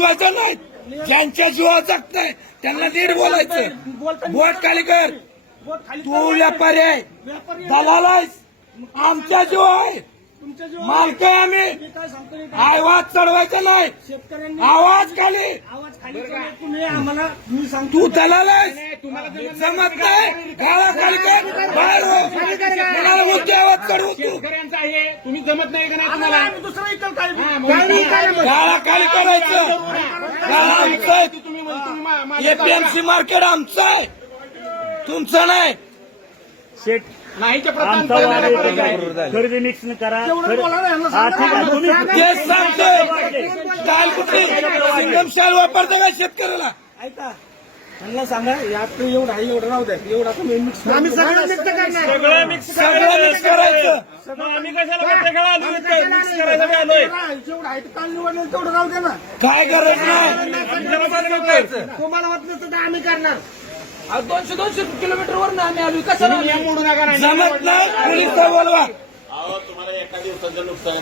वाचवायचं नाही. ज्यांच्या जीवा जगत नाही त्यांना नीट बोलायचं. बोट खाली कर. तू व्यापारी आहे. दलाल आहेस. आमच्या जीव आहे. मालक आहे आम्ही. आवाज चढवायचा नाही. आवाज खाली. तू दलाल आहेस. जमत नाही. गाळा खाली कर. बाहेर हो. तू शेतकऱ्यांचं आहे. तुम्ही जमत नाही का नाही आम्हाला तुम्हाला? आम्ही दुसरं इतर काय हा, मग काय नाही, काय नाही. गाळा खाली करायचं. गाळा आमचं आहे. तुम्ही म्हणजे तुम्ही मा- माझ्या एपीएमसी मार्केट आमचं आहे. तुमचं नाही. शेट नाहीच्या प्रधान आमचा वाद आहे. त्याच्यावर. खरेदी मिक्स करा. खरे- यांना हा ठीक आहे. तुम्ही तेच सांगतोय. काय कुठली? सिंगम शाल वापरतो का शेतकऱ्याला? ऐका त्यांना सांगा यात एवढं एवढं राहू द्या एवढं आम्ही सगळं मिक्स करणार. सगळं मिक्स आम्ही कशाला प्रत्येकाला मिक्स करायला काय आलोय. जेवढं आहे ते काल निवडलं तेवढं राहू द्या ना. काय गरज नाही. तुम्हाला वाटत नसतं तर आम्ही करणार. दोनशे दोनशे किलोमीटर वर आम्ही आलो कसं नियम मोडू नका ना. जमत नाही. पोलीस बोलवा. अहो तुम्हाला एका दिवसाचं नुकसान